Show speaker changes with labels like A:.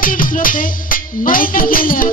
A: Nature Trote, Nitrogen